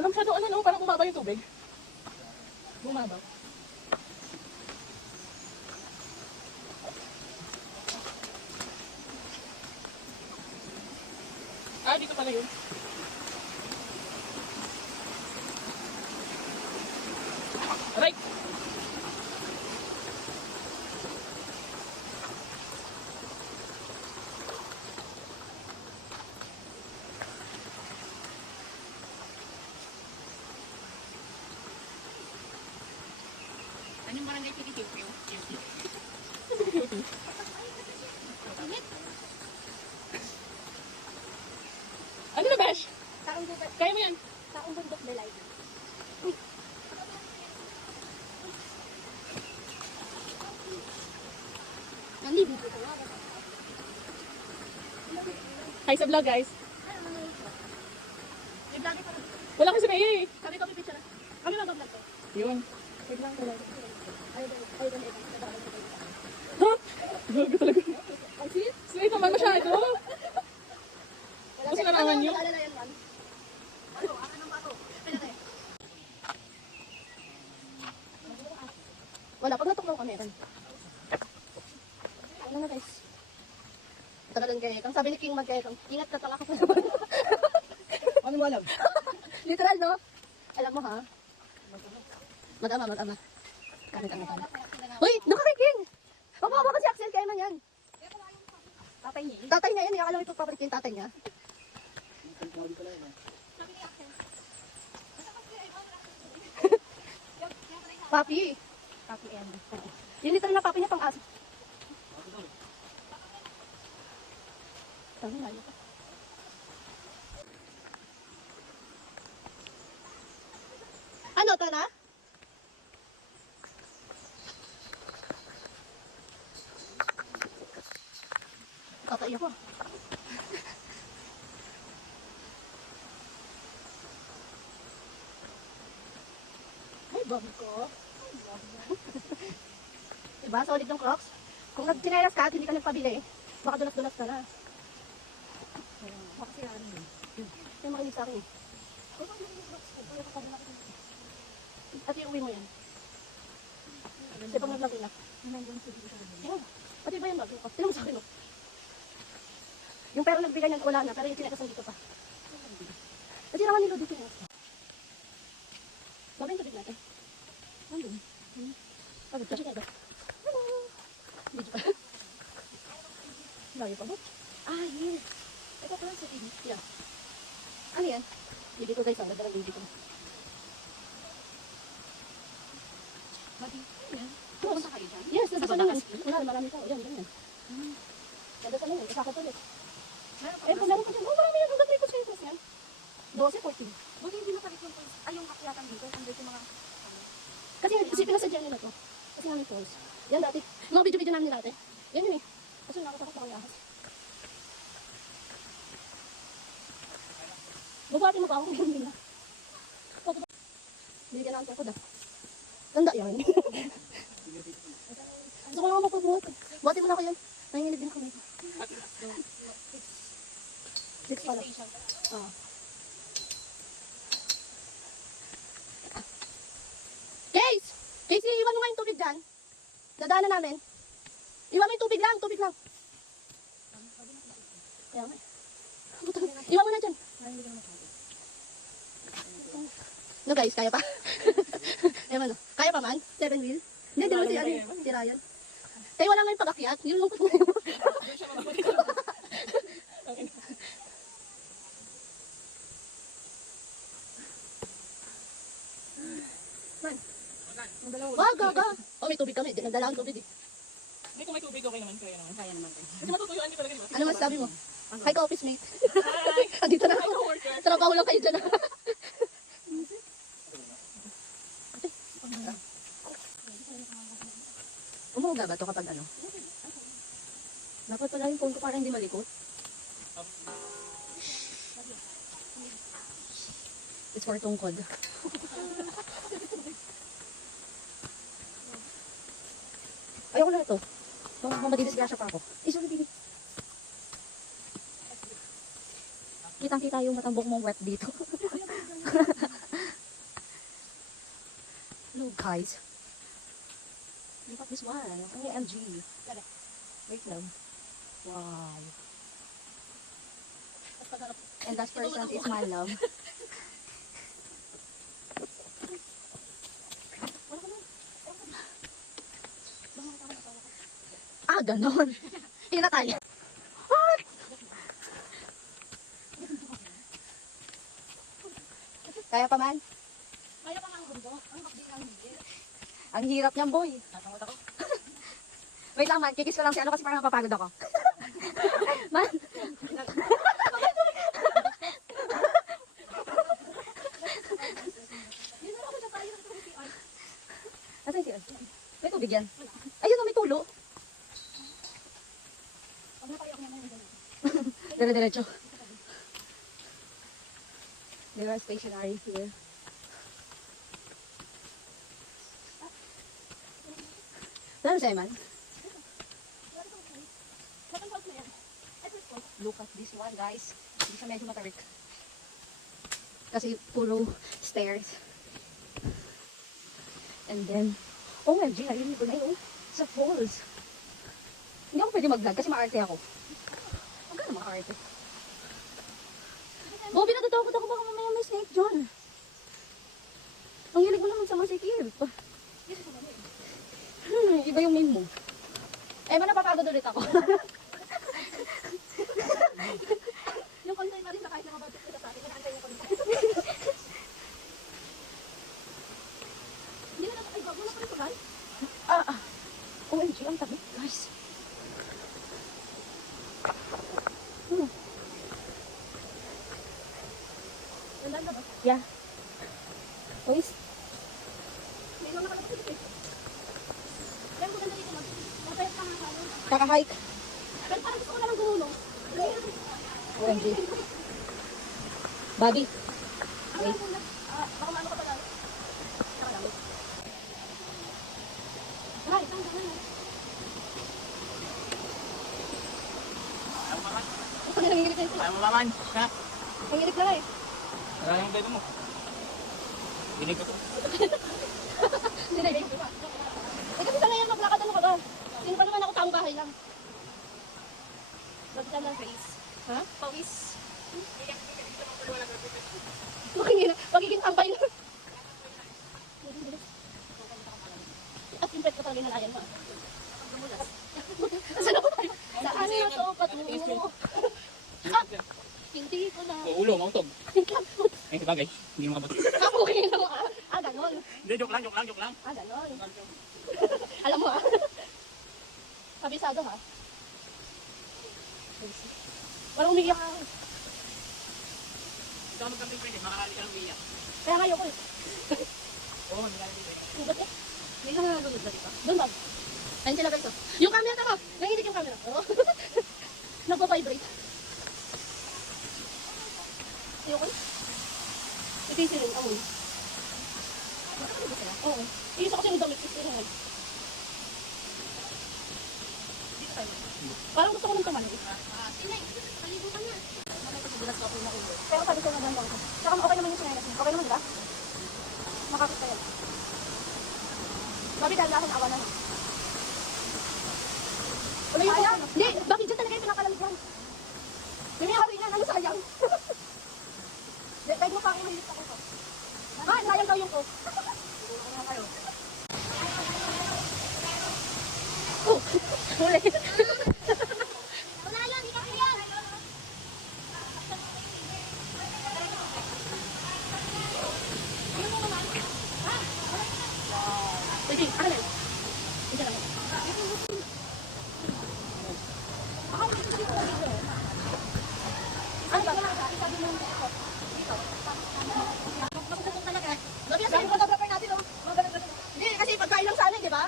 Wala masyado ano, no? Parang bumaba yung tubig. Bumaba. Ah, dito pala yun. Right. Anong barangay Pilipino? Ano na, Besh? Taong bundok, Kaya mo yan. taong bundok belay. Nalibig ko nga. Hi sa vlog, guys. Yung vlog ko. Wala kasi may eh. Kami ko pipicture. Kami mag-vlog ko. Yun. Wait lang ko lang. Ay, Ha? Gago talaga. ang sweet. Sweet naman masyado. Gusto naman yun. Alala yan, man. Ano? Ano ng bato? Pinatay. Wala, pag natuklaw ka meron. Ano na guys? Tagalan kayo. Kang sabi ni King Magkayong, ingat ka tala ka pa naman. Ano mo alam? Literal, no? Alam mo ha? Mag-ama, mag-ama. Kamit ang mag-ama. Uy! Nakakiking! Pagpapaka si Axel, kaya man yan. Tatay niya. Tatay niya yan, akala ko ito papalit yung tatay niya. Papi. Papi N. Yung literal na papi niya pang aso. Tama nga yun. Ano, Tana? Tatay ako. Ay, bago ko. Diba? Solid ng Crocs. Kung nagtinelas ka at hindi ka nagpabili, baka dulas-dulas ka na. Baka sila ano yun. Yung makinig sa akin eh. At iuwi mo yan. Kasi pag nag-vlog na. Yan. Pati ba yung bag? Sino mo sa akin? Yung pera nagbigay niyan, wala na. Pero yung tinakasan dito pa. Kasi naman nilo dito yan. Babay yung tubig natin. Nandun. Pagod ka. Hello. Video pa. Layo pa ba? Ah, yes. Ito pa lang sa TV. Yeah. Ano yan? Baby ko guys, ang ganda ng baby ko. Mati, ano yan? Oo. Pumunta kayo dyan? Yes, nabasa Sa na yan. Batangas? Wala, marami tao. Yan, ganyan. Nabasa na yan. Isakot ulit. Meron pa Eh, kung meron pa dyan. Oh, marami yan. Hanggang 3 cents plus yan. 12, 14. Buti hindi napalit yung points. Ay, yung kakyatan dito. Andun yung mga... Kasi isipin na sa dyan nila to. Kasi nga may falls. Yan dati. Mga video-video namin dati. Yan yun eh. Kasi nakasakot ako yung ahas. Bubuhatin mo pa ako kung ganun nila. Bigyan na ang ko da. Tanda yan. Gusto ko naman magpabuhat. Buhatin mo na ako yan. Nanginginig din ako nito. Six pala. Ah. Case! Casey, iwan mo nga yung tubig dyan. Dadaanan namin. Iwan mo yung tubig lang, tubig lang. Kaya nga. Iwan mo na dyan. No guys, kaya pa? Ewan no. Kaya pa man? 7 wheel? Hindi, di mo si ano, si Ryan. Kaya wala nga yung pag-akyat. Nilulungkot na yun. Man. Wag, gaga. Oh, may tubig kami. Nagdala ang tubig eh. Hindi kung may tubig, okay naman. Kaya naman. Kaya naman kayo. Kasi matutuyuan niyo talaga, di ba? Ano mas sabi mo? Hi ka office mate. Hi! Andito na Hi, ako. co-worker. Trabaho lang kayo dyan. Umuuga ba ito kapag ano? Dapat pala yung phone ko para hindi malikot. It's for tungkod. Ayoko na ito. Madidisgrasya pa ako. Sorry, baby. Kitang-kita yung matambok mong wet dito. Look, guys. Look at this one. OMG. Wait lang. Wow. And that person is my love. Ah, ganon. Tingnan na tayo. Ah! Kaya pa man? Kaya pa nga ang gundo. Ang bakdi ang hindi. Ang hirap niyan, boy. Tatangot ako. Wait lang, man. Kikis ko lang si ano kasi parang mapapagod ako. Man. Asan si Ed? May tubig yan. Ayun, may tulo. Pag napayak niya ngayon. Dire-diretso. There are stationaries here. Saan sa'yo, man? Look at this one, guys. Hindi siya medyo matarik. Kasi puro stairs. And then, OMG, narinig ko na yun. Sa falls. Hindi ako pwede mag-vlog kasi maarte ako. Huwag ka na makaarte. Bobby, natatakot ako baka mamaya may snake dyan. Ang hilig mo naman sa masikip. Iba yung meme mo. Eh, napapagod ulit ako. Yung content pa rin na kahit nakabagod ko sa atin, nakaantay yung content. Hindi na natin, ay bago na pa rin ito, guys. OMG, ang tabi, guys. Nandaan na ba? Yeah. Uy, May mga nakalabas dito eh. Kaya ang maganda dito, mapayat ka nga ano. kaka-hike. Pero parang gusto ko na lang gumulong. OMG. Bobby. Ang lang muna, baka maano ka pa lang. Nakalamit. Ay, isang gano'n na. Ito na nanginginig na ito. Ayaw mo maman. Ha? Nanginginig na eh. Maraming ang dedo mo. Binig ko to. Hindi na eh. Eh kasi sana yan, maglakad ano ka ba? Sino pa naman ako taong bahay lang. Lagyan ng face. Ha? Pawis. Magiging tampay na. At yung pet ko talaga inalayan mo. Saan ako tayo? Saan na ito patungo? Ah! Hindi ko na. Ulo, mautog. Ay, sabagay. Hindi mo kabot. Okay lang ah. Ah, ganon. Hindi, joke lang, joke lang, joke lang. Ah, ganon. Alam mo ah. Kabisado ha. Parang umiiyak ka. Ikaw magkamping pwede, makarali ka ng umiyak. Kaya nga ayoko eh. Oo, makarali pwede. Ubat eh. May lang nalulod na dito. Doon ba? Ayun sila guys oh. Yung camera ko! Nanginig yung camera. Oo. Nagpa-vibrate. Ayoko eh. Ito yung siling amoy. Oo. Iisa kasi yung damit. Ito yung parang gusto ko nang tumalo. Sinay, paligo ka na. Pero sabi ko na ganda ko. Tsaka okay naman yung sinelas mo. Okay naman, di ba? Makakit ka yan. Babi, dahil akong awa na. Wala yung sayang. Hindi, bakit dyan talaga yung pinakalalagyan? May hari na, ano sayang? Kahit mo pa ako mahilit ako. Ah, sayang daw yung coke. Ano kayo? Oh, huli. Panalo, di ka kaya. Sige, ano yan? Isa lang. Ano ba? Sabi mo dito. Magpupunta talaga. Sabi ang photographer natin, oh. Hindi, kasi pagkain lang sa amin, di ba?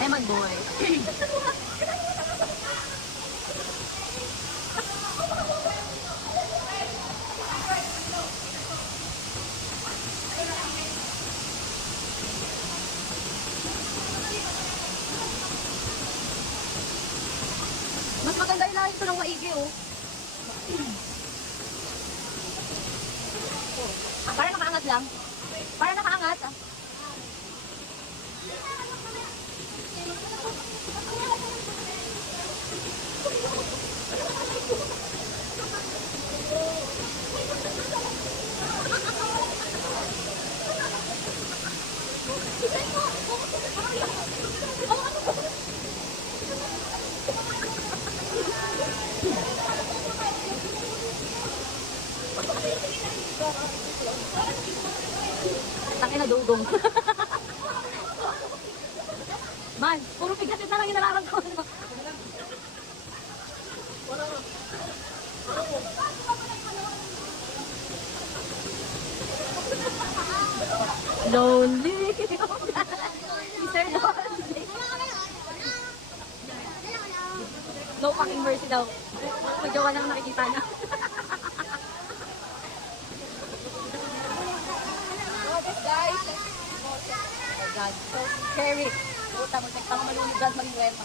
Lemon boy. Maganda ilahin ito ng maigi, oh. Para nakaangat lang. Para nakaangat, ah. Tangin na dugong. Man, puro pigasit na lang yung nararamdaman mo. Lonely. Mr. Lonely. No fucking mercy daw. Magjawa lang nakikita na. Guys, Oh God, so scary. Puta mo, tek pang malulugad maging kwento.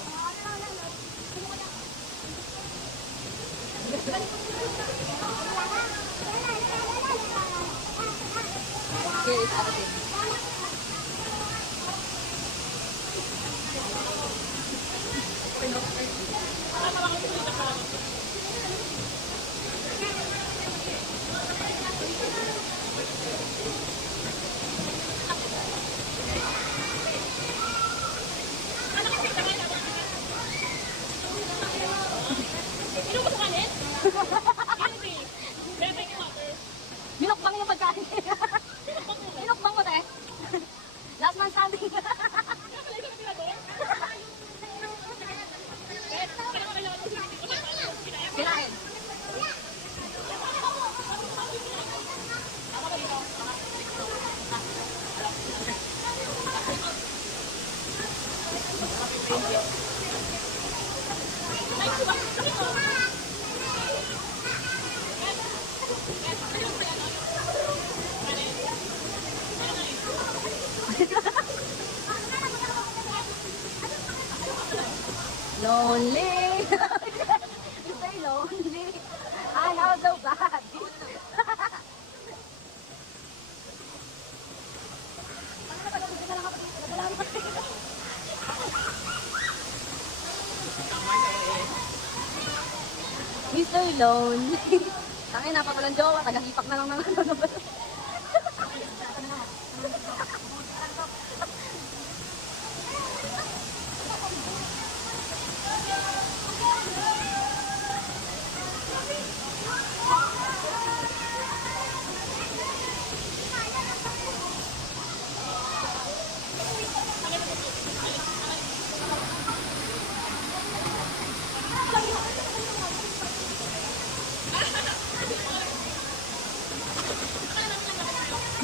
Here is everything. Minukbang yung pagkain. Minukbang mo, te. Last man standing. Kinain. Lonely. You say lonely. I know so bad. Mr. Lonely. Tangin na, pag walang jowa, tagahipak na lang ng ano.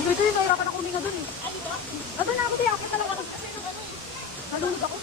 Hindi ko yun, nahirapan ako huminga dun eh. Nandun na ako, di akit na lang ako. Nalunod ako.